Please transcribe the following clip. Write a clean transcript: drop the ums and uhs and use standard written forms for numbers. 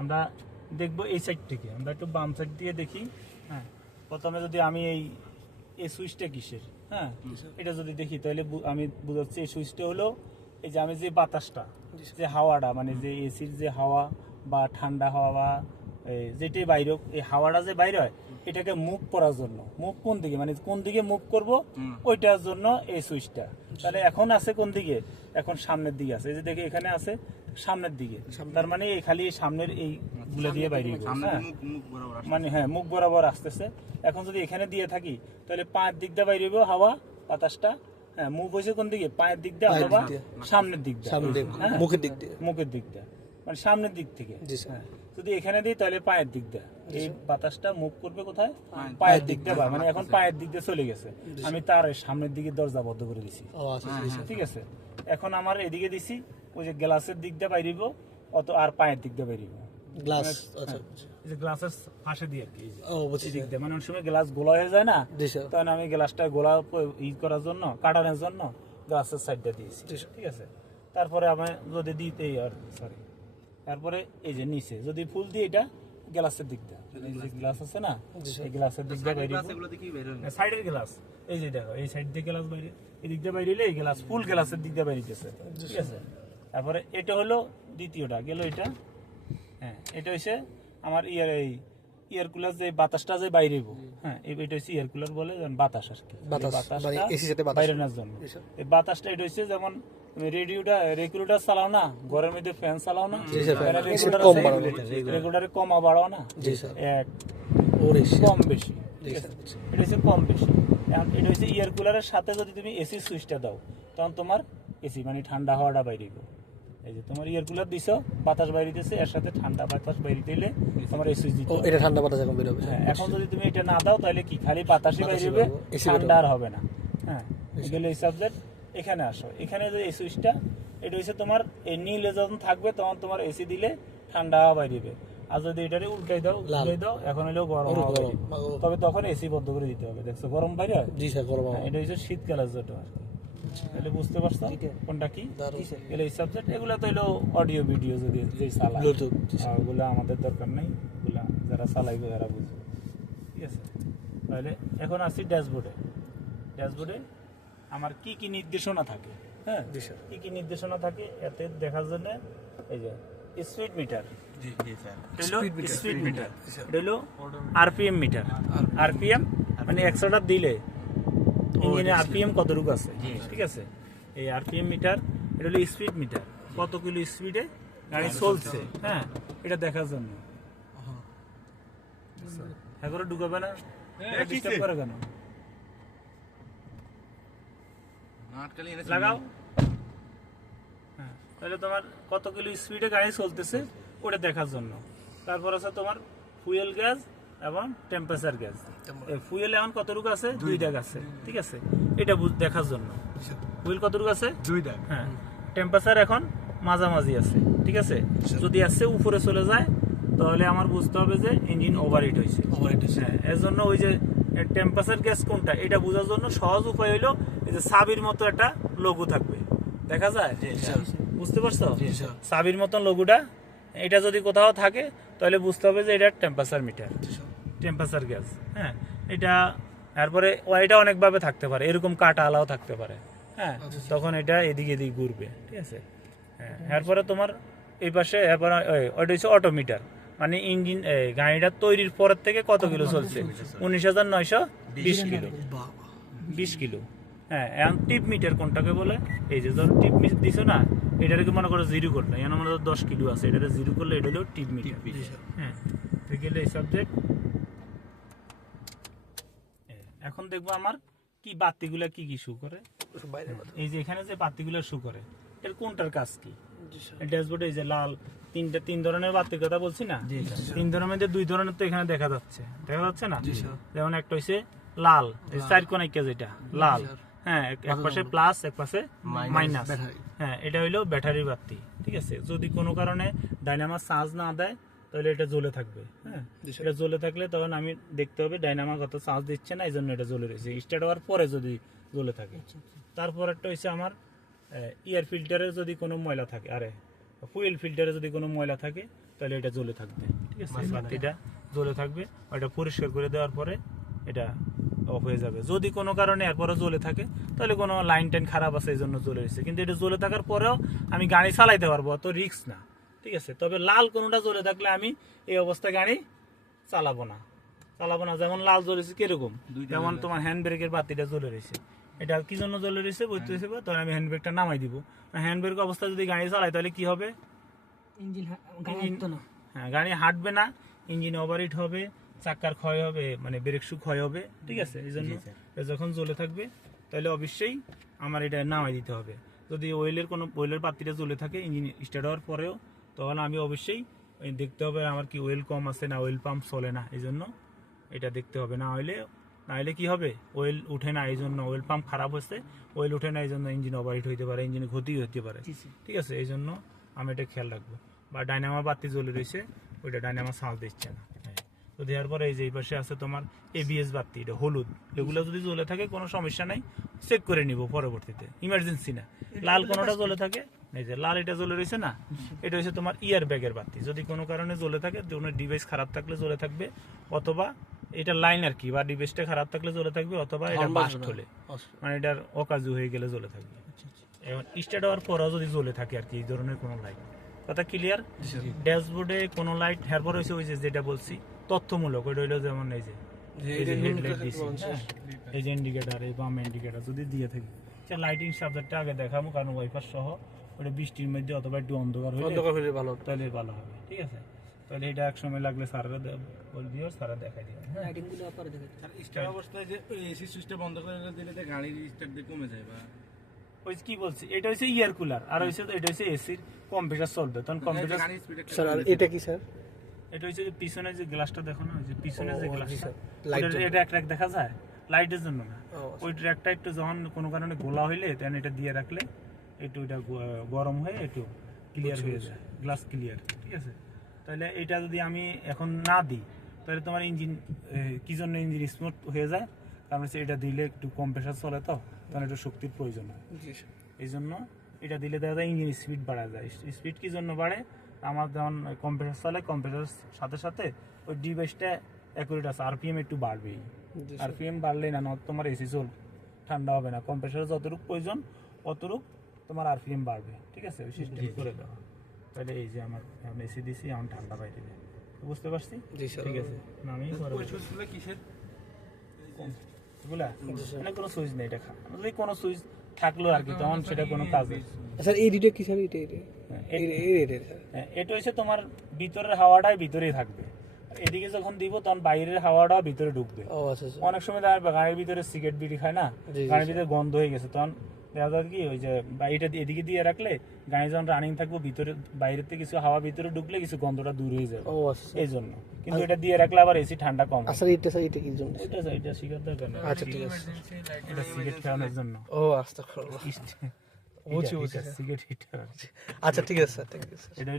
আমরা দেখবো এই সাইড থেকে, আমরা একটু বাম সাইড দিয়ে দেখি। হ্যাঁ, প্রথমে যদি আমি এই সুইচটা কিসের, হ্যাঁ এটা যদি দেখি তাহলে আমি বুঝাচ্ছি এই সুইচটা হলো এই যে আমি যে বাতাসটা, যে হাওয়াটা, মানে যে এসির যে হাওয়া বা ঠান্ডা হাওয়া বা যেটাই বাইরে, এই হাওয়াটা যে বাইরে হয় এটাকে মুভ করার জন্য, মুভ কোন দিকে, মানে কোন দিকে মুভ করব ওইটার জন্য এই সুইচটা। তাহলে এখন আছে কোন দিকে, এখন সামনের দিকে আছে, এই যে দেখে এখানে আছে সামনের দিকে, তার মানে এই খালি সামনের এই গুলো দিয়ে বাইরে, মানে হ্যাঁ মুখ বরাবর আসতেছে। এখন যদি এখানে দিয়ে থাকি তাহলে পায়ের দিক দিয়ে বাইরে হাওয়া বাতাসটা, হ্যাঁ মুভ হয়েছে কোন দিকে, পায়ের দিক দিয়ে অথবা সামনের দিক দিয়ে, মুখের দিক দিয়ে, মানে সামনের দিক থেকে। হ্যাঁ, যদি এখানে দিই তাহলে পায়ের দিক দিয়ে এই বাতাসটা মুভ করবে কোথায়, পায়ের দিক দিয়ে, মানে এখন পায়ের দিক দিয়ে চলে গেছে, আমি তার সামনের দিকে দরজা বন্ধ করে দিছি, ঠিক আছে। এখন আমার এদিকে দিছি, ওই যে গ্লাসের দিক দিয়ে বাইরিব অত আর পায়ের দিক দিয়ে বাইরিব, গ্লাস যে গ্লাসের পাশে দিয়ে আর কি, দিক দিয়ে, মানে অনেক সময় গ্লাস গোলা হয়ে যায় না, তখন আমি গ্লাসটা গোলা করার জন্য, কাটানোর জন্য গ্লাসের সাইডটা দিয়েছি, ঠিক আছে। তারপরে আমি যদি দিতে সরি, তারপরে এই যে নিচে যদি ফুল দিই এটা গ্লাসের দিক দিয়ে, গ্লাস আছে না এই গ্লাসের দিক দিয়ে বাইরে, সাইডের গ্লাস এই যে দেখো এই সাইড দিয়ে গ্লাস বাইরে, এই দিক দিয়ে বাইরে এই গ্লাস ফুল গ্লাসের দিক দিয়ে বাইরেছে, ঠিক আছে। তারপরে এটা হলো দ্বিতীয়টা গেল এটা, হ্যাঁ এটা হচ্ছে আমার ইয়ার কুলার যে বাতাসটা যে বাইরে, হ্যাঁ এটা হচ্ছে ইয়ার কুলার বলে বাতাস আর কি, বাতাসটা বাইরে নেওয়ার জন্য। এই বাতাসটা এটা হচ্ছে যেমন তুমি রেগুলেটর চালাও না, ঘরের মধ্যে ফ্যান চালাও না, রেগুলেটরে কমা বাড়াও না, কম বেশি, এটা হচ্ছে কম বেশি। এটা হচ্ছে ইয়ার কুলারের সাথে যদি তুমি এসি সুইচটা দাও তখন তোমার এসি মানে ঠান্ডা হাওয়াটা বাইরে, এই যে তোমার ইয়ার কুলার দিছো বাতাস বাইরেতেছে, এর সাথে ঠান্ডা বাতাস বাইরে দিলে তোমার এই সুইচ দিতে, এটা ঠান্ডা বাতাস এখন বের হবে। হ্যাঁ, এখন যদি তুমি এটা না দাও তাহলে কি খালি বাতাসই বাইরে হবে, ঠান্ডা আর হবে না। হ্যাঁ, এগুলো এই সাবজেক্ট। এখানে আসো, এখানে যে এই সুইচটা এটা হচ্ছে তোমার এই নীলে যখন থাকবে তখন তোমার এসি দিলে ঠান্ডা হাওয়া বাইরে, আর যদি এটারে উল্টাই দাও এখন হলো গরম হাওয়া বাইরে, তবে তখন এসি বন্ধ করে দিতে হবে। দেখছো গরম বাইরে, জি স্যার গরম। এটা হচ্ছে শীতকালের জন্য আর কি, তাহলে বুঝতে পারছো কোনটা কি, এগুলো এই সাবজেক্ট। এগুলো তো হলো অডিও ভিডিও যদি যে চালায় ওগুলো আমাদের দরকার নেই, ওগুলা যারা চালাইবে তারা বুঝবে, ঠিক আছে। তাহলে এখন আসছি ড্যাশবোর্ডে। ড্যাশবোর্ডে আমার কি কি নির্দেশনা থাকে, হ্যাঁ কি কি নির্দেশনা থাকে এতে দেখার জন্য, এই যে স্পিড মিটার, স্পিড মিটার, এটা হলো আরপিএম মিটার। আরপিএম মানে 100টা দিলে ইঞ্জিনে আরপিএম কতটুকু আছে, ঠিক আছে। এই আরপিএম মিটার এটা হলো স্পিড মিটার, কত কিলো স্পিডে গাড়ি চলছে, হ্যাঁ এটা দেখার জন্য। হ্যাঁ করে ঢুকাবে না, ডিস্টার্ব করে কেন, লাগাও। হ্যাঁ, তাহলে তোমার কত কিলো স্পিডে গাড়ি চলতেছে ওটা দেখার জন্য। তারপর আছে তোমার ফুয়েল গ্যাস এবং টেম্পারেচার গ্যাস। ফুয়েল এখন কতটুকু আছে, 2 দাগ আছে, ঠিক আছে, এটা দেখার জন্য। ফুয়েল কতটুকু আছে, 2 দাগ। হ্যাঁ, টেম্পারেচার এখন মাঝামাঝি আছে, ঠিক আছে। যদি আসছে উপরে চলে যায় তাহলে আমার বুঝতে হবে যে ইঞ্জিন ওভারহিট হয়েছে। হ্যাঁ, এর জন্য ওই যে টেম্পারেচার গ্যাস কোনটা এটা বোঝার জন্য সহজ উপায় হলো এই যে চাবির মতো একটা লোগো থাকবে, দেখা যায়, বুঝতে পারছো, চাবির মতন লোগোটা, এটা যদি কোথাও থাকে তাহলে বুঝতে হবে যে এটা টেম্পারেচার মিটার, টেম্পারেচার গ্যাস। হ্যাঁ, এটা এরপরে এটা অনেকভাবে থাকতে পারে, এরকম কাটা আলাও থাকতে পারে, হ্যাঁ তখন এটা এদিকে এদিকে ঘুরবে, ঠিক আছে। হ্যাঁ, এরপরে তোমার এই পাশে এরপরে ওইটা হচ্ছে অটোমিটার, মানে ইঞ্জিন গাড়িটা তৈরির পরের থেকে কত কিলো চলছে, 19,920 কিলো, 20 কিলো। হ্যাঁ, এখন টিপ মিটার কোনটাকে বলে, এই যে ধরো টিপ মিটার দিছো না, এটাকে মনে করো 0 করলে, এখন আমাদের 10 কিলো আছে, এটা 0 করলে এটা হলো টিপ মিটার। হ্যাঁ, গেলে এই সাবজেক্ট। এখন দেখবো আমার কি বাতিগুলা কি কি শো করে, এই যে এখানে যে বাতিগুলা শো করে এর কোনটার কাজ কি। ড্যাশবোর্ডে এই যে লাল 3 ধরনের বাতির কথা বলছি না, 3 ধরনের মধ্যে 2 ধরনের তো এখানে দেখা যাচ্ছে না, যেমন একটা হচ্ছে লাল, 4 কোণাইকা যেটা লাল, হ্যাঁ এক পাশে প্লাস এক পাশে মাইনাস, হ্যাঁ এটা হইলো ব্যাটারি বাতি, ঠিক আছে। যদি কোনো কারণে ডাইনামা চার্জ না দেয় তাহলে এটা জ্বলে থাকবে, হ্যাঁ এটা জ্বলে থাকলে তখন আমি দেখতে হবে ডাইনামা কত চার্জ দিচ্ছে না, এই জন্য এটা জ্বলে রয়েছে, স্টার্ট হওয়ার পরে যদি জ্বলে থাকে। তারপর একটা হচ্ছে আমার এয়ার ফিল্টারে যদি কোনো ময়লা থাকে, আরে ফুয়েল ফিল্টারে যদি কোনো ময়লা থাকে তাহলে এটা জ্বলে থাকবে, ঠিক আছে, বাতিটা জ্বলে থাকবে। ওটা পরিষ্কার করে দেওয়ার পরে এটা অফ হয়ে যাবে। যদি কোনো কারণে এরপরে জ্বলে থাকে তাহলে কোনো লাইন টাইন খারাপ আছে এই জন্য জ্বলে রয়েছে, কিন্তু এটা জ্বলে থাকার পরেও আমি গাড়ি চালাইতে পারবো, অত রিস্ক না, ঠিক আছে। তবে লাল কোনোটা জ্বলে থাকলে আমি এই অবস্থায় গাড়ি চালাবো না। যেমন লাল জ্বলেছে কিরকম, যেমন তোমার হ্যান্ড ব্রেকের বাতিটা জ্বলে রয়েছে, এটা কি জন্য জ্বলে রয়েছে বুঝতে পেরেছি, তখন আমি হ্যান্ড ব্রেকটা নামাই দিব। হ্যান্ড ব্রেক অবস্থা যদি গাড়ি চালাই তাহলে কি হবে, হ্যাঁ গাড়ি হাঁটবে না, ইঞ্জিন ওভারহিট হবে, চাকার ক্ষয় হবে, মানে ব্রেক শু ক্ষয় হবে, ঠিক আছে। এই জন্য যখন জ্বলে থাকবে তাহলে অবশ্যই আমার এটা নামাই দিতে হবে। যদি ওয়েলের বাতিটা জ্বলে থাকে ইঞ্জিন স্টার্ট হওয়ার পরেও, তখন আমি অবশ্যই দেখতে হবে আমার কি ওয়েল কম আছে না ওয়েল পাম্প চলে না, এই জন্য এটা দেখতে হবে। না হলে কি হবে, ওয়েল উঠে না, এই জন্য ওয়েল পাম্প খারাপ হচ্ছে, ওয়েল উঠে না, এই জন্য ইঞ্জিন ওভারহিট হইতে পারে, ইঞ্জিনে ক্ষতি হতে পারে, ঠিক আছে। এই জন্য আমি এটা খেয়াল রাখবো। বা ডাইনামা বাতি জ্বলে রয়েছে, ওইটা ডাইনামা সাউন্ড দিচ্ছে না, তো দেওয়ার পরে এই যে এই পাশে আছে তোমার এবিএস বাতি, এটা হলুদ, এগুলো যদি জ্বলে থাকে কোনো সমস্যা নাই, চেক করে নিব পরবর্তীতে, ইমার্জেন্সি না। লাল কোনোটা জ্বলে থাকে, এই যে লাল এটা জ্বলে রয়েছে না, এটা হচ্ছে তোমার ইয়ার ব্যাগের বাতি, যদি কোনো কারণে জ্বলে থাকে, কোনো ডিভাইস খারাপ থাকলে জ্বলে থাকবে, অথবা এটা লাইন আর কি, বা ডিভাইসটা খারাপ থাকলে জ্বলে থাকবে, অথবা এটা বাস্ট হলে, মানে এটার অকাজু হয়ে গেলে জ্বলে থাকবে। এখন স্টার্ট হওয়ার পরও যদি জ্বলে থাকে আর কি এই ধরনের কোনো লাইট, কথা ক্লিয়ার। ড্যাশবোর্ডে কোনো লাইট হেরপর হয়েছে ওই যে যেটা বলছি তথ্যমূলক, ওইটা হইলো যেমন এই যে হেডলাইট দিছি, এই যে ইন্ডিকেটার, এই বাম ইন্ডিকেটার যদি দিয়ে থাকি, সে লাইটিং সাবজেক্টটা আগে দেখাবো, কারণ ওয়াইপার সহ ওটা বৃষ্টির মধ্যে অথবা একটু অন্ধকার হলে ভালো, তাহলে ভালো হবে, ঠিক আছে। তাহলে এটা এক সময় লাগলে স্যাররা বল দিও, স্যাররা দেখাই দিও। লাইটিং গুলো পরে দেখাই। আর স্টার্ট অবস্থায় যে এসি সুইচটা বন্ধ করে দিলে তো গাড়ির স্টার্ট দিয়ে কমে যায়, বা ওই কি বলছি, এটা হচ্ছে ইয়ার কুলার, আর হচ্ছে এটা হচ্ছে এসির কম্পিউটার চলবে, তখন কম্পিউটার। স্যার আর এটা কি স্যার? এটা হচ্ছে যে পিছনে যে গ্লাসটা দেখো না, ওই যে পিছনে যে গ্লাসটা, এটা এক রাখ দেখা যায় লাইটের জন্য না, ওই ট্র্যাকটা একটু যখন কোনো কারণে গোলা হইলে তখন এটা দিয়ে রাখলে একটু এটা গরম হয়ে একটু ক্লিয়ার হয়ে যায়, গ্লাস ক্লিয়ার, ঠিক আছে। তাহলে এটা যদি আমি এখন না দিই তাহলে তোমার ইঞ্জিন কি জন্য ইঞ্জিন স্মুথ হয়ে যায়, কারণ হচ্ছে এটা দিলে একটু কম প্রেশার চলে, তো তখন একটু শক্তির প্রয়োজন হয়, এই জন্য এটা দিলে দেখা যায় ইঞ্জিন স্পিড বাড়া যায়। স্পিড কি জন্য বাড়ে, আমার যখন কম্প্রেসার চলে, কম্প্রেসারের সাথে সাথে ওই ডিভাইসটা অ্যাকুরেট আছে, আরপিএম একটু বাড়বেই, আরপিএম বাড়লেই না তোমার এসি ঠান্ডা হবে না, কম্প্রেসারের যতটুকু প্রয়োজন অতটুকু তোমার আরপিএম বাড়বে, ঠিক আছে, ওই সিস্টেম করে দেওয়া। তাহলে এই যে আমার এখন এসি দিছি, এখন ঠান্ডা পাই দিবে, বুঝতে পারছি, ঠিক আছে। না আমি কিসের এগুলা মানে কোনো সুইচ নেই, এটা যদি কোনো সুইচ থাকলো আর কি, তখন সেটা কোনো কাজ নেই। স্যার এই দুটো কি স্যার? এটা হচ্ছে তোমার ভিতরের হাওয়াটাই ভিতরেই থাকবে, এদিকে যখন দিব তখন বাইরের হাওয়াটাও ভিতরে ঢুকবে। অনেক সময় গাড়ির ভিতরে সিগারেট বিড়ি খায় না, গাড়ির ভিতরে গন্ধ হয়ে গেছে, তখন দেখা যায় কি ওই যে এটা এদিকে দিয়ে রাখলে গাড়ি যখন রানিং থাকবো, ভিতরে বাইরের থেকে কিছু হাওয়া ভিতরে ঢুকলে কিছু গন্ধটা দূর হয়ে যাবে, এই জন্য। কিন্তু এটা দিয়ে রাখলে আবার এসি ঠান্ডা কম। আচ্ছা এটা কি জন্য? এটা সিগারেট দরকার না, আচ্ছা ঠিক আছে, এটা সিগারেট খাওয়ানোর জন্য। ও আস্তাগফিরুল্লাহ, বুঝছি সিগারেট হিটার। আচ্ছা ঠিক আছে স্যার, ঠিক আছে।